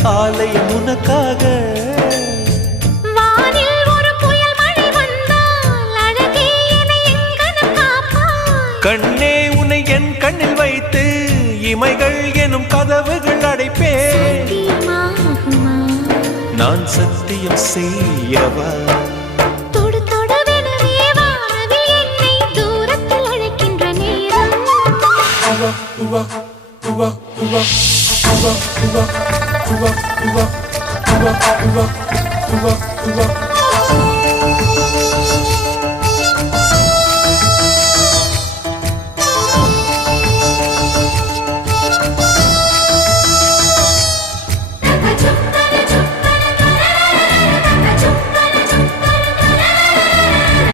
ஆலயம் உனக்காக. வானில் ஒரு புயல் மழை வந்தால் அழகே என்னை எங்கனம் காப்பாய். கண்ணே உன்னை என் கண்ணில் வைத்து இமைகள் எனும் கதவுகள் அடைப்பேன். சத்தியமாகுமா? நான் சத்தியம் செய்யவா? தொடு தொடுவெனவே வானவில் என்னை தூரத்தில் அழைக்கின்ற நேரம். Uva, uva, uva, uva, uva, uva, uva, uva.